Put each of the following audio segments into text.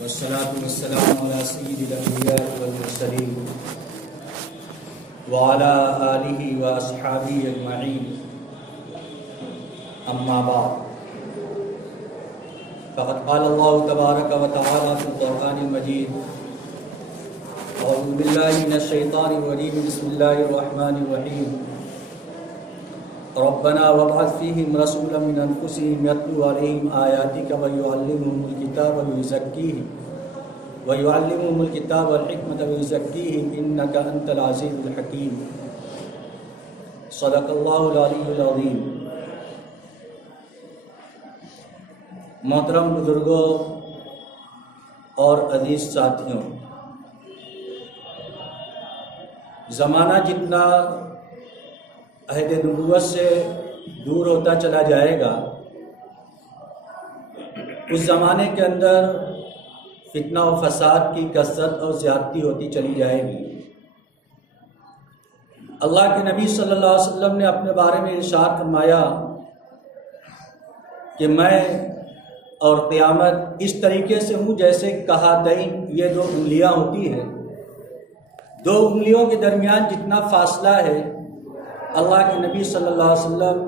والصلاة والسلام على سيد الأنبياء والمرسلين وعلى آله وأصحابه أجمعين أما بعد فقد قال الله تبارك وتعالى في القرآن المجيد أعوذ بالله من الشيطان الرجيم بسم الله الرحمن الرحيم ربنا وابعث فيهم رسولا من أنفسهم يتلو عليهم آياتك ويعلمهم الكتاب والحكمة ويزكيهم إنك أنت العزيز الحكيم صدق الله العلي العظيم۔ محترم بزرگوں اور عزیز ساتھیوں، زمانہ جتنا عہد نبوت سے دور ہوتا چلا جائے گا، اس زمانے کے اندر فتنہ و فساد کی کثرت اور زیادتی ہوتی چلی جائے گی۔ اللہ کے نبی صلی اللہ علیہ وسلم نے اپنے بارے میں ارشاد فرمایا کہ میں اور قیامت اس طریقے سے ہوں جیسے کہاتین، یہ دو انگلیاں ہوتی ہیں، دو انگلیوں کے درمیان جتنا فاصلہ ہے اللہ کے نبی صلی اللہ علیہ وسلم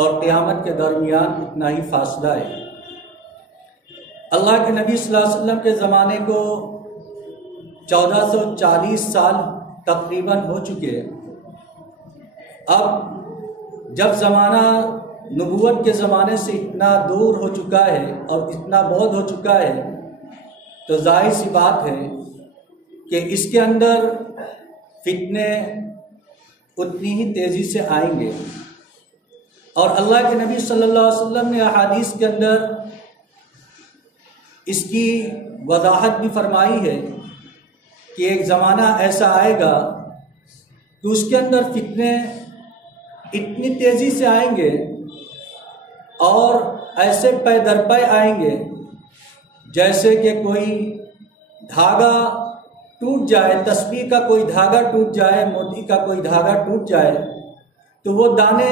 اور قیامت کے درمیان اتنا ہی فاصلہ ہے۔ اللہ کے نبی صلی اللہ علیہ وسلم کے زمانے کو 1440 سال تقریباً ہو چکے ہیں۔ اب جب زمانہ نبوت کے زمانے سے اتنا دور ہو چکا ہے اور اتنا بعد ہو چکا ہے، تو ظاہر سی بات ہے کہ اس کے اندر فتنے اتنی ہی تیزی سے آئیں گے۔ اور اللہ کے نبی صلی اللہ علیہ وسلم نے احادیث کے اندر اس کی وضاحت بھی فرمائی ہے کہ ایک زمانہ ایسا آئے گا کہ اس کے اندر فتنے اتنی تیزی سے آئیں گے اور ایسے پے در پے آئیں گے جیسے کہ کوئی دھاگا ٹوٹ جائے، تسبیح کا کوئی دھاگا ٹوٹ جائے، موتی کا کوئی دھاگا ٹوٹ جائے تو وہ دانے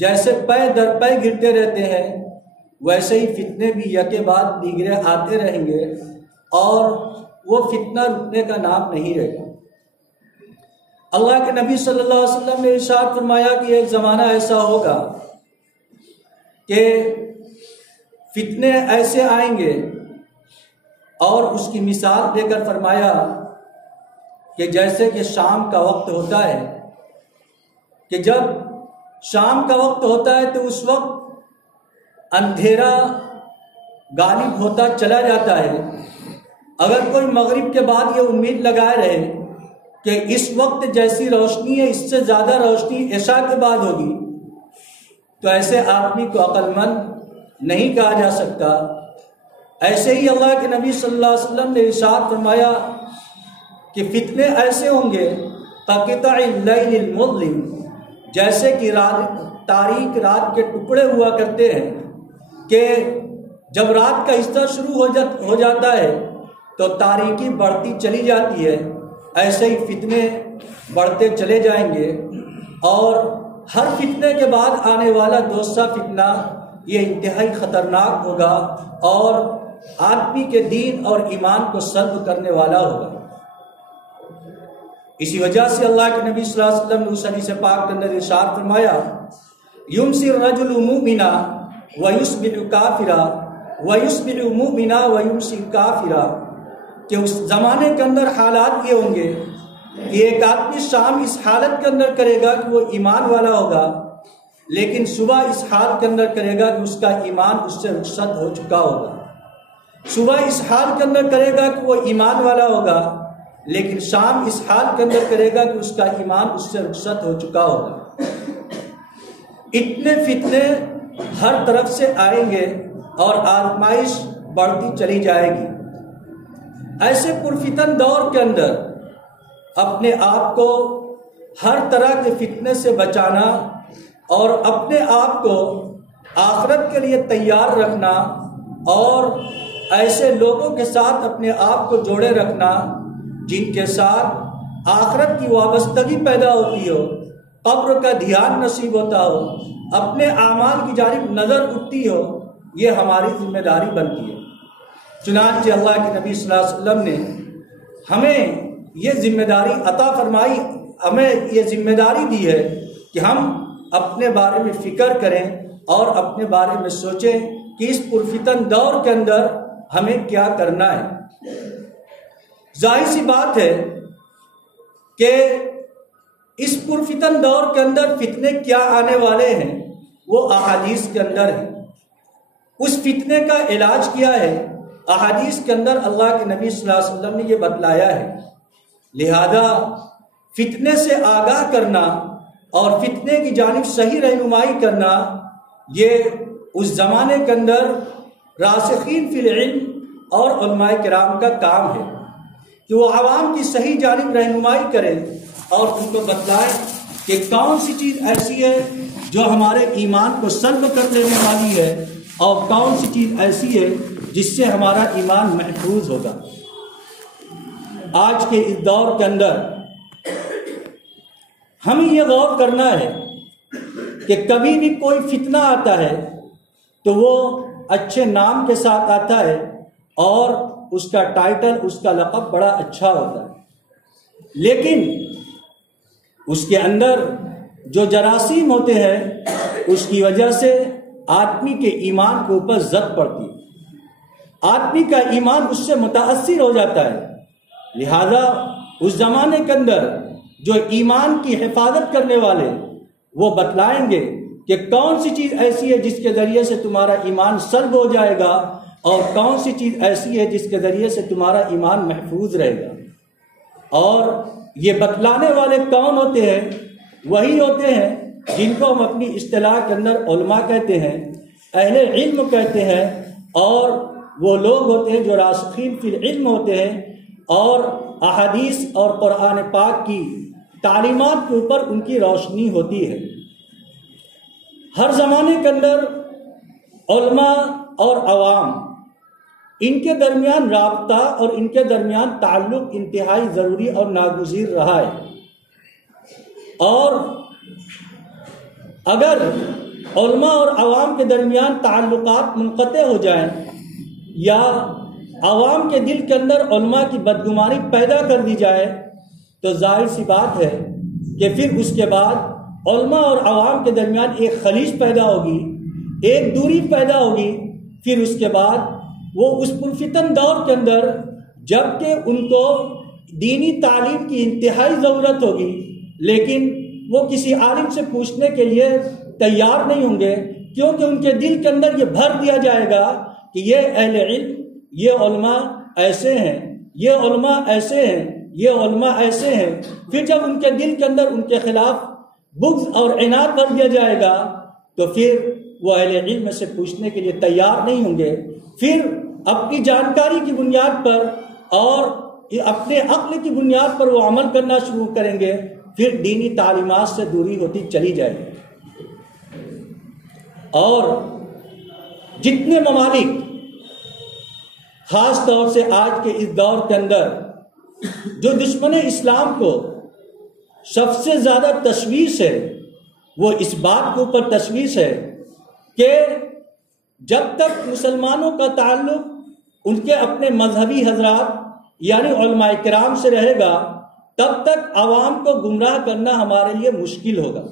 جیسے پے در پے گرتے رہتے ہیں، ویسے ہی فتنے بھی یکے بعد دیگرے آتے رہیں گے اور وہ فتنہ رکنے کا نام نہیں رہے گا۔ اللہ کے نبی صلی اللہ علیہ وسلم نے ارشاد فرمایا کہ ایک زمانہ ایسا ہوگا کہ فتنے ایسے آئیں گے، اور اس کی مثال دے کر فرمایا کہ جیسے کہ شام کا وقت ہوتا ہے، کہ جب شام کا وقت ہوتا ہے تو اس وقت اندھیرا غالب ہوتا چلا جاتا ہے۔ اگر کوئی مغرب کے بعد یہ امید لگائے رہے کہ اس وقت جیسی روشنی ہے اس سے زیادہ روشنی عشاء کے بعد ہوگی، تو ایسے آدمی کو عقل مند نہیں کہا جا سکتا۔ ایسے ہی اللہ کے نبی صلی اللہ علیہ وسلم نے ارشاد فرمایا کہ فتنے ایسے ہوں گے قطع اللیل المظلم، جیسے کہ تاریک رات کے ٹکڑے ہوا کرتے ہیں کہ جب رات کا حصہ شروع ہو جاتا ہے تو تاریکی بڑھتی چلی جاتی ہے، ایسے ہی فتنے بڑھتے چلے جائیں گے، اور ہر فتنے کے بعد آنے والا دوسرا فتنہ یہ انتہائی خطرناک ہوگا اور آدمی کے دین اور ایمان کو سلب کرنے والا ہوگا۔ اسی وجہ سے اللہ کے نبی صلی اللہ علیہ وسلم نے اس حدیث پاک کے اندر ارشاد فرمایا یمسی الرجل مؤمنا ویصبح کافرا ویصبح مؤمنا ویمسی کافرا، کہ اس زمانے کے اندر حالات یہ ہوں گے کہ ایک آدمی شام اس حالت کے اندر کرے گا کہ وہ ایمان والا ہوگا، لیکن صبح اس حال کے اندر کرے گا کہ اس کا ایمان اس سے رخصت ہو چکا ہوگا۔ صبح اس حال کے اندر کرے گا کہ وہ ایمان والا ہوگا، لیکن شام اس حال کے اندر کرے گا کہ اس کا ایمان اس سے رخصت ہو چکا ہوگا۔ اتنے فتنے ہر طرف سے آئیں گے اور آزمائش بڑھتی چلی جائے گی۔ ایسے پرفتن دور کے اندر اپنے آپ کو ہر طرح کے فتنے سے بچانا اور اپنے آپ کو آخرت کے لیے تیار رکھنا اور ایسے لوگوں کے ساتھ اپنے آپ کو جوڑے رکھنا جن کے ساتھ آخرت کی وابستگی پیدا ہوتی ہو، قبر کا دھیان نصیب ہوتا ہو، اپنے اعمال کی جانب نظر اٹھتی ہو، یہ ہماری ذمہ داری بنتی ہے۔ چنانچہ اللہ کے نبی صلی اللہ علیہ وسلم نے ہمیں یہ ذمہ داری عطا فرمائی، ہمیں یہ ذمہ داری دی ہے کہ ہم اپنے بارے میں فکر کریں اور اپنے بارے میں سوچیں کہ اس پرفتن دور کے اندر ہمیں کیا کرنا ہے۔ ظاہر سی بات ہے کہ اس پرفتن دور کے اندر فتنے کیا آنے والے ہیں وہ احادیث کے اندر ہیں۔ اس فتنے کا علاج کیا ہے، احادیث کے اندر اللہ کے نبی صلی اللہ علیہ وسلم نے یہ بتلایا ہے۔ لہذا فتنے سے آگاہ کرنا اور فتنے کی جانب صحیح رہنمائی کرنا یہ اس زمانے کے اندر راسخین فی العلم اور علماء کرام کا کام ہے کہ وہ عوام کی صحیح جانب رہنمائی کریں اور ان کو بتلائیں کہ کون سی چیز ایسی ہے جو ہمارے ایمان کو سلب کر لینے والی ہے اور کون سی چیز ایسی ہے جس سے ہمارا ایمان محفوظ ہوگا۔ آج کے اس دور کے اندر ہمیں یہ غور کرنا ہے کہ کبھی بھی کوئی فتنہ آتا ہے تو وہ اچھے نام کے ساتھ آتا ہے اور اس کا ٹائٹل، اس کا لقب بڑا اچھا ہوتا ہے، لیکن اس کے اندر جو جراثیم ہوتے ہیں اس کی وجہ سے آدمی کے ایمان کے اوپر زد پڑتی ہے، آدمی کا ایمان اس سے متاثر ہو جاتا ہے۔ لہذا اس زمانے کے اندر جو ایمان کی حفاظت کرنے والے وہ بتلائیں گے کہ کون سی چیز ایسی ہے جس کے ذریعے سے تمہارا ایمان سلب ہو جائے گا اور کون سی چیز ایسی ہے جس کے ذریعے سے تمہارا ایمان محفوظ رہے گا۔ اور یہ بتلانے والے کون ہوتے ہیں؟ وہی ہوتے ہیں جن کو ہم اپنی اصطلاح کے اندر علماء کہتے ہیں، اہل علم کہتے ہیں، اور وہ لوگ ہوتے ہیں جو راسخین فی العلم ہوتے ہیں اور احادیث اور قرآن پاک کی تعلیمات کے اوپر ان کی روشنی ہوتی ہے۔ ہر زمانے کے اندر علماء اور عوام ان کے درمیان رابطہ اور ان کے درمیان تعلق انتہائی ضروری اور ناگزیر رہا ہے، اور اگر علماء اور عوام کے درمیان تعلقات منقطع ہو جائیں یا عوام کے دل کے اندر علماء کی بدگمانی پیدا کر دی جائے تو ظاہر سی بات ہے کہ پھر اس کے بعد علماء اور عوام کے درمیان ایک خلیج پیدا ہوگی، ایک دوری پیدا ہوگی۔ پھر اس کے بعد وہ اس پرفتن دور کے اندر جب کہ ان کو دینی تعلیم کی انتہائی ضرورت ہوگی لیکن وہ کسی عالم سے پوچھنے کے لیے تیار نہیں ہوں گے، کیونکہ ان کے دل کے اندر یہ بھر دیا جائے گا کہ یہ اہل علم، یہ علماء ایسے ہیں، یہ علماء ایسے ہیں، یہ علماء ایسے ہیں۔ پھر جب ان کے دل کے اندر ان کے خلاف بغض اور عناد بھر دیا جائے گا تو پھر وہ اہل علم سے پوچھنے کے لیے تیار نہیں ہوں گے، پھر اپنی جانکاری کی بنیاد پر اور اپنے عقل کی بنیاد پر وہ عمل کرنا شروع کریں گے، پھر دینی تعلیمات سے دوری ہوتی چلی جائے گی۔ اور جتنے ممالک خاص طور سے آج کے اس دور کے اندر جو دشمن اسلام کو سب سے زیادہ تشویش ہے وہ اس بات کے اوپر تشویش ہے کہ جب تک مسلمانوں کا تعلق ان کے اپنے مذہبی حضرات یعنی علماء کرام سے رہے گا تب تک عوام کو گمراہ کرنا ہمارے لیے مشکل ہوگا۔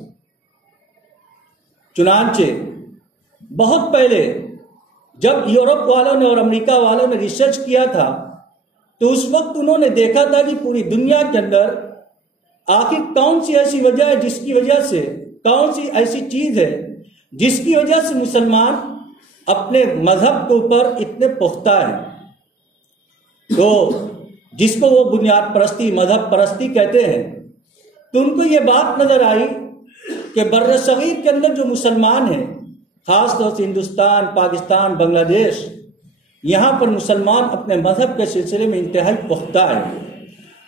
چنانچہ بہت پہلے جب یورپ والوں نے اور امریکہ والوں نے ریسرچ کیا تھا تو اس وقت انہوں نے دیکھا تھا کہ پوری دنیا کے اندر آخر کون سی ایسی وجہ ہے جس کی وجہ سے، کون سی ایسی چیز ہے جس کی وجہ سے مسلمان اپنے مذہب کے اوپر اتنے پختہ ہیں، تو جس کو وہ بنیاد پرستی، مذہب پرستی کہتے ہیں۔ تو ان کو یہ بات نظر آئی کہ بر صغیر کے اندر جو مسلمان ہیں، خاص طور سے ہندوستان، پاکستان، بنگلہ دیش، یہاں پر مسلمان اپنے مذہب کے سلسلے میں انتہائی پختہ ہیں۔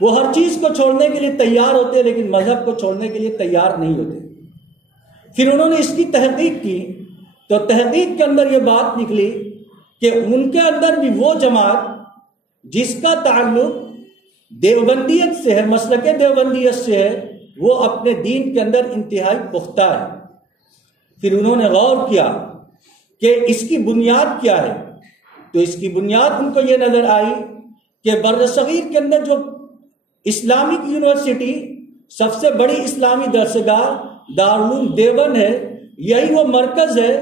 وہ ہر چیز کو چھوڑنے کے لیے تیار ہوتے ہیں لیکن مذہب کو چھوڑنے کے لیے تیار نہیں ہوتے۔ پھر انہوں نے اس کی تحقیق کی تو تحقیق کے اندر یہ بات نکلی کہ ان کے اندر بھی وہ جماعت جس کا تعلق دیوبندیت سے ہے، مسلک دیوبندیت سے ہے، وہ اپنے دین کے اندر انتہائی پختہ ہے۔ پھر انہوں نے غور کیا کہ اس کی بنیاد کیا ہے، تو اس کی بنیاد ان کو یہ نظر آئی کہ بر صغیر کے اندر جو اسلامک یونیورسٹی سب سے بڑی اسلامی درسگاہ دارالعلوم دیوبند ہے، یہی وہ مرکز ہے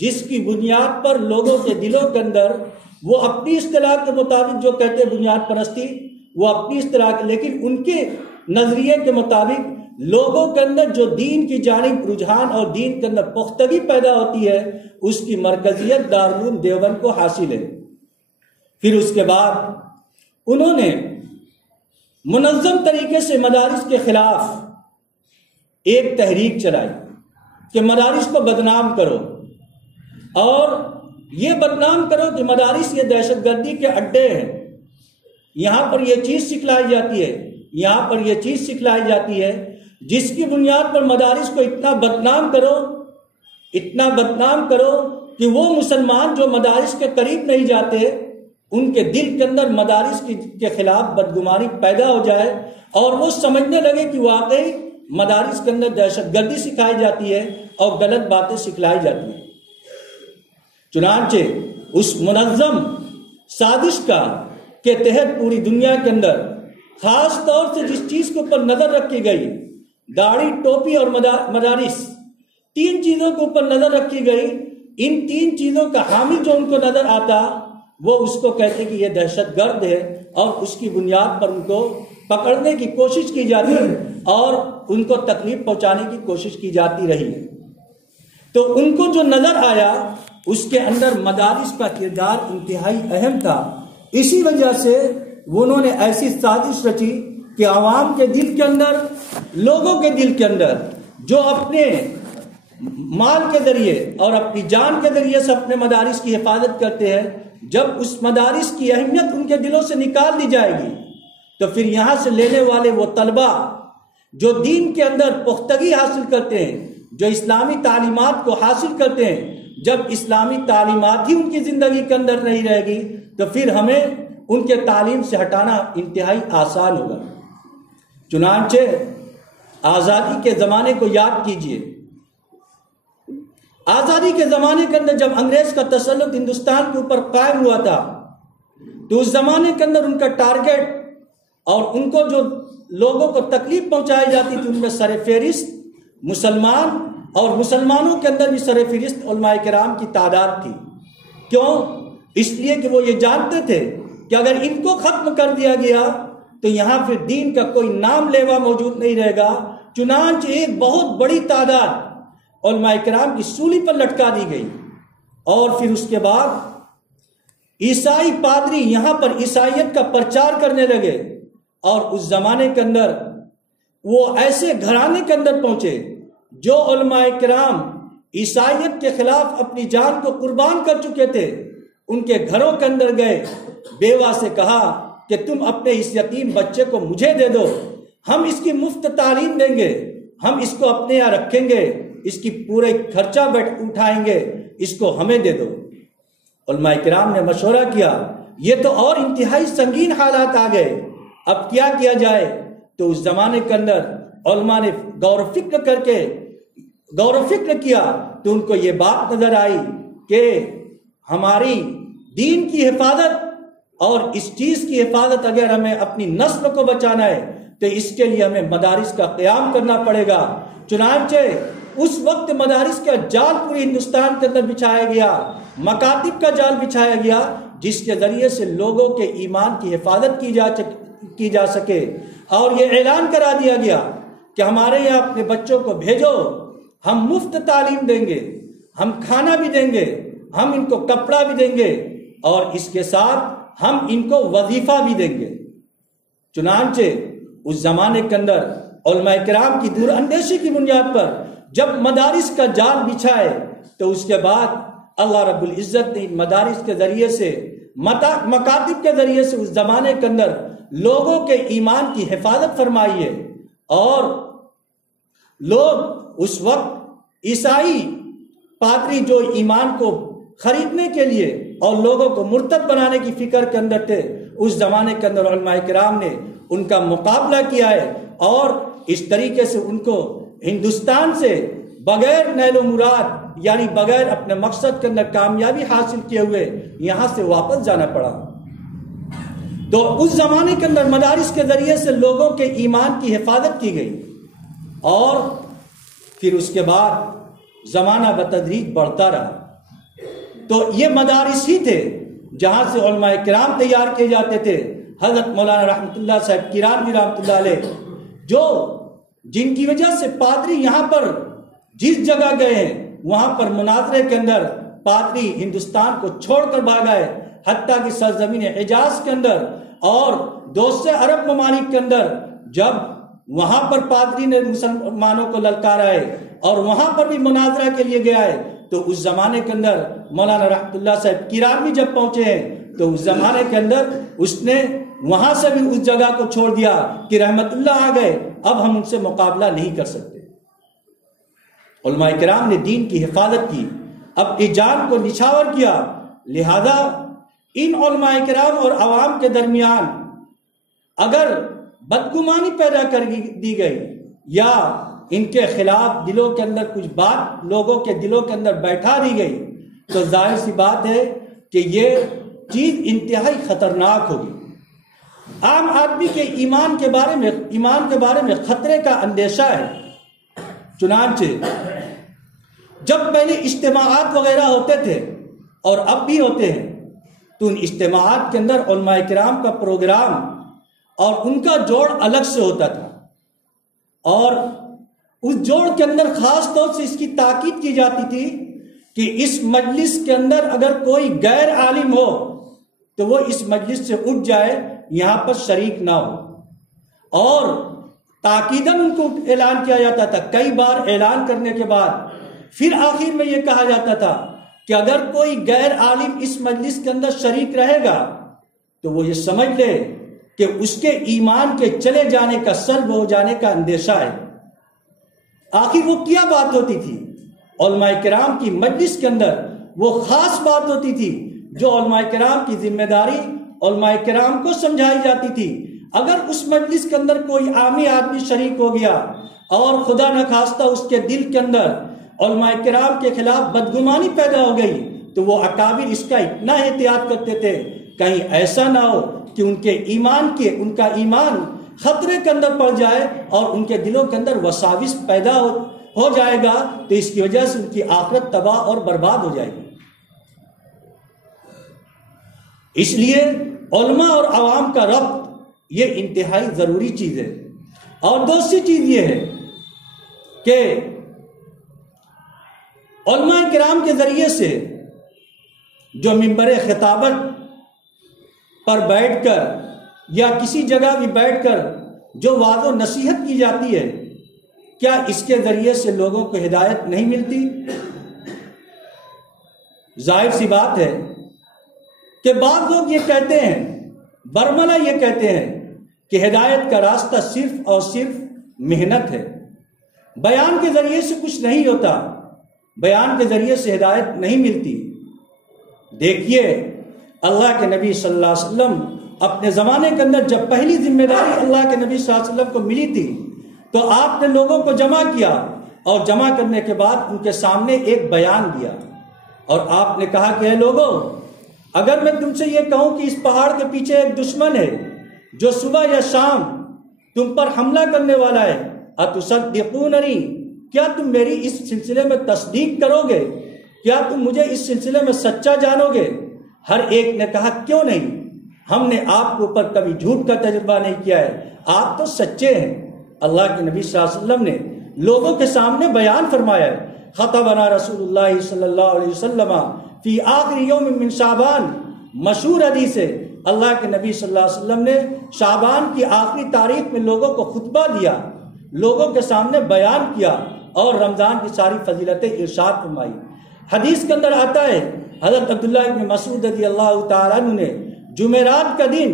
جس کی بنیاد پر لوگوں کے دلوں کے اندر وہ اپنی اصطلاح کے مطابق جو کہتے ہیں بنیاد پرستی، وہ اپنی اصطلاح کے، لیکن ان کے نظریے کے مطابق لوگوں کے اندر جو دین کی جانب رجحان اور دین کے اندر پختگی پیدا ہوتی ہے، اس کی مرکزیت دارالعلوم دیوبند کو حاصل ہے۔ پھر اس کے بعد انہوں نے منظم طریقے سے مدارس کے خلاف ایک تحریک چلائی کہ مدارس کو بدنام کرو، اور یہ بدنام کرو کہ مدارس یہ دہشت گردی کے اڈے ہیں، یہاں پر یہ چیز سکھلائی جاتی ہے، یہاں پر یہ چیز سکھلائی جاتی ہے، جس کی بنیاد پر مدارس کو اتنا بدنام کرو، اتنا بدنام کرو کہ وہ مسلمان جو مدارس کے قریب نہیں جاتے، ان کے دل کے اندر مدارس کے خلاف بدگمانی پیدا ہو جائے، اور وہ سمجھنے لگے کہ واقعی مدارس کے اندر دہشت گردی سکھائی جاتی ہے اور غلط باتیں سکھلائی جاتی ہیں۔ چنانچہ اس منظم سازش کے تحت پوری دنیا کے اندر خاص طور سے جس چیز کے اوپر نظر رکھی گئی، داڑھی، ٹوپی اور مدارس، تین چیزوں کے اوپر نظر رکھی گئی، ان تین چیزوں کا حامل جو ان کو نظر آتا وہ اس کو کہتے کہ یہ دہشت گرد ہے، اور اس کی بنیاد پر ان کو پکڑنے کی کوشش کی جاتی ہے اور ان کو تکلیف پہنچانے کی کوشش کی جاتی رہی ہے۔ تو ان کو جو نظر آیا اس کے اندر مدارس کا کردار انتہائی اہم تھا، اسی وجہ سے انہوں نے ایسی سازش رچی کہ عوام کے دل کے اندر، لوگوں کے دل کے اندر جو اپنے مال کے ذریعے اور اپنی جان کے ذریعے سے اپنے مدارس کی حفاظت کرتے ہیں، جب اس مدارس کی اہمیت ان کے دلوں سے نکال دی جائے گی تو پھر یہاں سے لینے والے وہ طلبہ جو دین کے اندر پختگی حاصل کرتے ہیں، جو اسلامی تعلیمات کو حاصل کرتے ہیں، جب اسلامی تعلیمات ہی ان کی زندگی کے اندر نہیں رہے گی تو پھر ہمیں ان کے تعلیم سے ہٹانا انتہائی آسان ہوگا۔ چنانچہ آزادی کے زمانے کو یاد کیجئے، آزادی کے زمانے کے اندر جب انگریز کا تسلط ہندوستان کے اوپر قائم ہوا تھا تو اس زمانے کے اندر ان کا ٹارگٹ اور ان کو جو لوگوں کو تکلیف پہنچائی جاتی تھی ان میں سر فہرست مسلمان، اور مسلمانوں کے اندر بھی سر فہرست علماء کرام کی تعداد تھی۔ کیوں؟ اس لیے کہ وہ یہ جانتے تھے کہ اگر ان کو ختم کر دیا گیا تو یہاں پھر دین کا کوئی نام لیوا موجود نہیں رہے گا۔ چنانچہ ایک بہت بڑی تعداد علماء کرام کی سولی پر لٹکا دی گئی، اور پھر اس کے بعد عیسائی پادری یہاں پر عیسائیت کا پرچار کرنے لگے، اور اس زمانے کے اندر وہ ایسے گھرانے کے اندر پہنچے جو علماء کرام عیسائیت کے خلاف اپنی جان کو قربان کر چکے تھے، ان کے گھروں کے اندر گئے، بیوہ سے کہا کہ تم اپنے اس یتیم بچے کو مجھے دے دو، ہم اس کی مفت تعلیم دیں گے، ہم اس کو اپنے یہاں رکھیں گے، اس کی پورے خرچہ اٹھائیں گے، اس کو ہمیں دے دو۔ علماء کرام نے مشورہ کیا، یہ تو اور انتہائی سنگین حالات آ گئے، اب کیا کیا جائے؟ تو اس زمانے کے اندر علماء نے غور و فکر کیا تو ان کو یہ بات نظر آئی کہ ہماری دین کی حفاظت اور اس چیز کی حفاظت اگر ہمیں اپنی نسل کو بچانا ہے تو اس کے لیے ہمیں مدارس کا قیام کرنا پڑے گا۔ چنانچہ اس وقت مدارس کا جال پوری ہندوستان کے اندر بچھایا گیا، مکاتب کا جال بچھایا گیا، جس کے ذریعے سے لوگوں کے ایمان کی حفاظت کی جا سکے، اور یہ اعلان کرا دیا گیا کہ ہمارے یہاں اپنے بچوں کو بھیجو، ہم مفت تعلیم دیں گے، ہم کھانا بھی دیں گے، ہم ان کو کپڑا بھی دیں گے، اور اس کے ساتھ ہم ان کو وظیفہ بھی دیں گے۔ چنانچہ اس زمانے کے اندر علماء کرام کی دور اندیشی کی بنیاد پر جب مدارس کا جال بچھائے تو اس کے بعد اللہ رب العزت نے مدارس کے ذریعے سے، مکاتب کے ذریعے سے اس زمانے کے اندر لوگوں کے ایمان کی حفاظت فرمائی ہے، اور لوگ اس وقت عیسائی پادری جو ایمان کو خریدنے کے لیے اور لوگوں کو مرتد بنانے کی فکر کے اندر تھے، اس زمانے کے اندر علماء کرام نے ان کا مقابلہ کیا ہے، اور اس طریقے سے ان کو ہندوستان سے بغیر نیل و مراد یعنی بغیر اپنے مقصد کے اندر کامیابی حاصل کیے ہوئے یہاں سے واپس جانا پڑا۔ تو اس زمانے کے اندر مدارس کے ذریعے سے لوگوں کے ایمان کی حفاظت کی گئی، اور پھر اس کے بعد زمانہ بتدریج بڑھتا رہا۔ تو یہ مدارس ہی تھے جہاں سے علماء کرام تیار کیے جاتے تھے۔ حضرت مولانا رحمۃ اللہ صاحب کرانوی رحمۃ اللہ علیہ، جن کی وجہ سے پادری یہاں پر جس جگہ گئے ہیں وہاں پر مناظرے کے اندر پادری ہندوستان کو چھوڑ کر بھاگ آئے، حتیٰ کہ سرزمین حجاز کے اندر اور دوسرے عرب ممالک کے اندر جب وہاں پر پادری نے مسلمانوں کو للکارا ہے اور وہاں پر بھی مناظرہ کے لیے گیا ہے، تو اس زمانے کے اندر مولانا رحمۃ اللہ صاحب کرانوی جب پہنچے ہیں تو اس زمانے کے اندر اس نے وہاں سے بھی اس جگہ کو چھوڑ دیا کہ رحمت اللہ آ گئے، اب ہم ان سے مقابلہ نہیں کر سکتے۔ علماء کرام نے دین کی حفاظت کی، اپنی جان کو نچھاور کیا، لہذا ان علماء کرام اور عوام کے درمیان اگر بدگمانی پیدا کر دی گئی یا ان کے خلاف دلوں کے اندر کچھ بات لوگوں کے دلوں کے اندر بیٹھا دی گئی تو ظاہر سی بات ہے کہ یہ چیز انتہائی خطرناک ہوگی۔ عام آدمی کے ایمان کے بارے میں خطرے کا اندیشہ ہے۔ چنانچہ جب پہلے اجتماعات وغیرہ ہوتے تھے اور اب بھی ہوتے ہیں تو ان اجتماعات کے اندر علماء کرام کا پروگرام اور ان کا جوڑ الگ سے ہوتا تھا، اور اس جوڑ کے اندر خاص طور سے اس کی تاکید کی جاتی تھی کہ اس مجلس کے اندر اگر کوئی غیر عالم ہو تو وہ اس مجلس سے اٹھ جائے، یہاں پر شریک نہ ہو، اور تاکیداً ان کو اعلان کیا جاتا تھا۔ کئی بار اعلان کرنے کے بعد پھر آخر میں یہ کہا جاتا تھا کہ اگر کوئی غیر عالم اس مجلس کے اندر شریک رہے گا تو وہ یہ سمجھ لے کہ اس کے ایمان کے چلے جانے کا، سلب ہو جانے کا اندیشہ ہے۔ آخر وہ کیا بات ہوتی تھی؟ علماء کرام کی مجلس کے اندر وہ خاص بات ہوتی تھی جو علماء کرام کی ذمہ داری علماء کرام کو سمجھائی جاتی تھی۔ اگر اس مجلس کے اندر کوئی عامی آدمی شریک ہو گیا اور خدا نخواستہ اس کے دل کے اندر علماء کرام کے خلاف بدگمانی پیدا ہو گئی تو وہ اکابر اس کا اتنا احتیاط کرتے تھے کہیں ایسا نہ ہو کہ ان کا ایمان خطرے کے اندر پڑ جائے اور ان کے دلوں کے اندر وساوس پیدا ہو جائے گا تو اس کی وجہ سے ان کی آخرت تباہ اور برباد ہو جائے گی۔ اس لیے علماء اور عوام کا ربط یہ انتہائی ضروری چیز ہے۔ اور دوسری چیز یہ ہے کہ علماء کرام کے ذریعے سے جو ممبر خطابت پر بیٹھ کر یا کسی جگہ بھی بیٹھ کر جو وعظ و نصیحت کی جاتی ہے، کیا اس کے ذریعے سے لوگوں کو ہدایت نہیں ملتی؟ ظاہر سی بات ہے کہ بعض لوگ یہ کہتے ہیں، برملا یہ کہتے ہیں کہ ہدایت کا راستہ صرف اور صرف محنت ہے، بیان کے ذریعے سے کچھ نہیں ہوتا، بیان کے ذریعے سے ہدایت نہیں ملتی۔ دیکھیے اللہ کے نبی صلی اللہ علیہ وسلم اپنے زمانے کے اندر جب پہلی ذمہ داری اللہ کے نبی صلی اللہ علیہ وسلم کو ملی تھی تو آپ نے لوگوں کو جمع کیا، اور جمع کرنے کے بعد ان کے سامنے ایک بیان دیا، اور آپ نے کہا کہ اے لوگوں، اگر میں تم سے یہ کہوں کہ اس پہاڑ کے پیچھے ایک دشمن ہے جو صبح یا شام تم پر حملہ کرنے والا ہے، اتصدقوننی، کیا تم میری اس سلسلے میں تصدیق کرو گے؟ کیا تم مجھے اس سلسلے میں سچا جانو گے؟ ہر ایک نے کہا کیوں نہیں، ہم نے آپ کے اوپر کبھی جھوٹ کا تجربہ نہیں کیا ہے، آپ تو سچے ہیں۔ اللہ کے نبی صلی اللہ علیہ وسلم نے لوگوں کے سامنے بیان فرمایا ہے، خطبنا رسول اللہ صلی اللہ علیہ وسلم فی آخر یوم من شعبان، مشہور حدیث ہے، اللہ کے نبی صلی اللہ علیہ وسلم نے شعبان کی آخری تاریخ میں لوگوں کو خطبہ دیا، لوگوں کے سامنے بیان کیا اور رمضان کی ساری فضیلتیں ارشاد فرمائی۔ حدیث کے اندر آتا ہے حضرت عبداللہ ابن مسعود رضی اللہ تعالیٰ عنہ نے جمعرات کا دن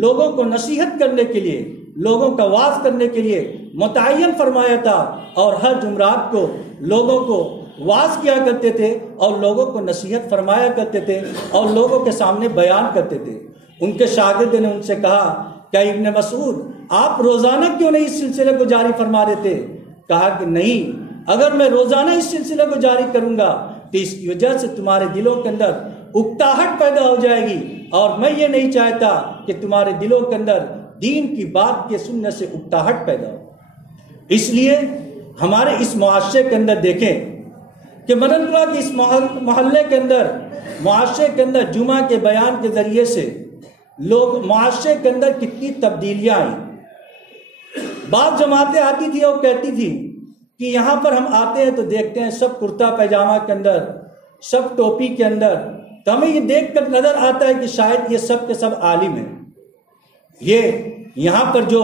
لوگوں کو نصیحت کرنے کے لیے، لوگوں کا واعظ کرنے کے لیے متعین فرمایا تھا، اور ہر جمعرات کو لوگوں کو واعظ کیا کرتے تھے اور لوگوں کو نصیحت فرمایا کرتے تھے اور لوگوں کے سامنے بیان کرتے تھے۔ ان کے شاگرد نے ان سے کہا کہ ابن مسعود، آپ روزانہ کیوں نہیں اس سلسلے کو جاری فرما دیتے؟ کہا کہ نہیں، اگر میں روزانہ اس سلسلے کو جاری کروں گا تو اس کی وجہ سے تمہارے دلوں کے اندر اکتاہٹ پیدا ہو جائے گی، اور میں یہ نہیں چاہتا کہ تمہارے دلوں کے اندر دین کی بات کے سننے سے اکتاہٹ پیدا ہو۔ اس لیے ہمارے اس معاشرے کے اندر دیکھیں کہ مدن پورہ کے اس محلے کے اندر، معاشرے کے اندر جمعہ کے بیان کے ذریعے سے لوگ معاشرے کے اندر کتنی تبدیلیاں آئیں۔ بعض جماعتیں آتی تھی اور کہتی تھی کہ یہاں پر ہم آتے ہیں تو دیکھتے ہیں سب کرتا پیجامہ کے اندر، سب ٹوپی کے اندر، تو ہمیں یہ دیکھ کر نظر آتا ہے کہ شاید یہ سب کے سب عالم ہیں۔ یہ یہاں پر جو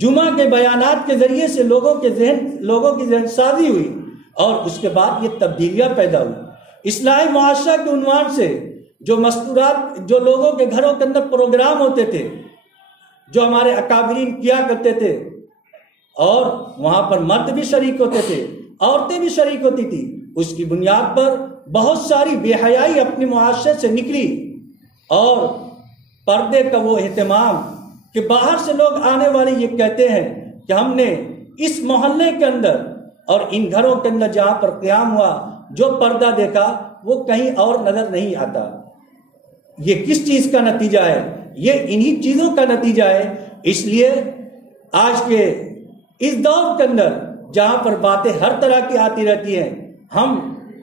جمعہ کے بیانات کے ذریعے سے لوگوں کی ذہن سازی ہوئی، اور اس کے بعد یہ تبدیلیاں پیدا ہوئی۔ اصلاحی معاشرہ کے عنوان سے جو مستورات، جو لوگوں کے گھروں کے اندر پروگرام ہوتے تھے، جو ہمارے اکابرین کیا کرتے تھے، اور وہاں پر مرد بھی شریک ہوتے تھے، عورتیں بھی شریک ہوتی تھی، اس کی بنیاد پر بہت ساری بے حیائی اپنے معاشرے سے نکلی، اور پردے کا وہ اہتمام کہ باہر سے لوگ آنے والے یہ کہتے ہیں کہ ہم نے اس محلے کے اندر اور ان گھروں کے اندر جہاں پر قیام ہوا جو پردہ دیکھا وہ کہیں اور نظر نہیں آتا۔ یہ کس چیز کا نتیجہ ہے؟ یہ انہی چیزوں کا نتیجہ ہے۔ اس لیے آج کے اس دور کے اندر جہاں پر باتیں ہر طرح کی آتی رہتی ہیں، ہم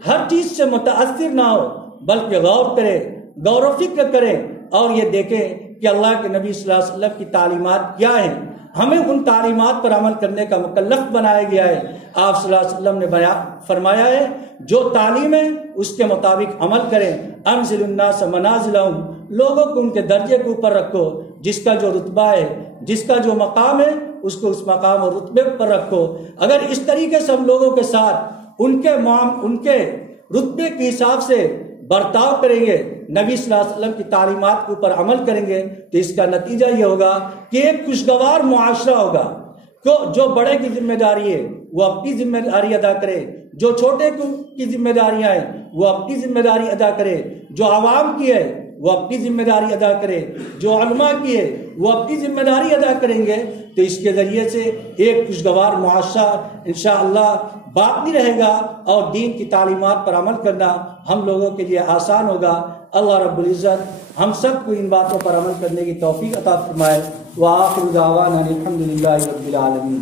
ہر چیز سے متاثر نہ ہو، بلکہ غور کریں، غور و فکر کریں، اور یہ دیکھیں کہ اللہ کے نبی صلی اللہ علیہ وسلم کی تعلیمات کیا ہیں۔ ہمیں ان تعلیمات پر عمل کرنے کا مکلف بنایا گیا ہے۔ آپ صلی اللہ علیہ وسلم نے فرمایا ہے جو تعلیم ہے اس کے مطابق عمل کریں۔ انزل الناس منازلہم، لوگوں کو ان کے درجے کے اوپر رکھو، جس کا جو رتبہ ہے، جس کا جو مقام ہے، اس کو اس مقام اور رتبے پر رکھو۔ اگر اس طریقے سے ہم لوگوں کے ساتھ ان کے رتبے کے حساب سے برتاؤ کریں گے، نبی صلی اللہ علیہ وسلم کی تعلیمات کے اوپر عمل کریں گے، تو اس کا نتیجہ یہ ہوگا کہ ایک خوشگوار معاشرہ ہوگا۔ جو بڑے کی ذمہ داری ہے وہ اپنی ذمہ داری ادا کرے، جو چھوٹے کی ذمہ داریاں ہیں وہ اپنی ذمہ داری ادا کرے، جو عوام کی ہے وہ اپنی ذمہ داری ادا کرے، جو علماء کی ہے وہ اپنی ذمہ داری ادا کریں گے، تو اس کے ذریعے سے ایک خوشگوار معاشرہ انشاءاللہ باقی رہے گا، اور دین کی تعلیمات پر عمل کرنا ہم لوگوں کے لیے آسان ہوگا۔ اللہ رب العزت ہم سب کو ان باتوں پر عمل کرنے کی توفیق عطا فرمائے۔ وآخر دعوانا الحمدللہ رب العالمین۔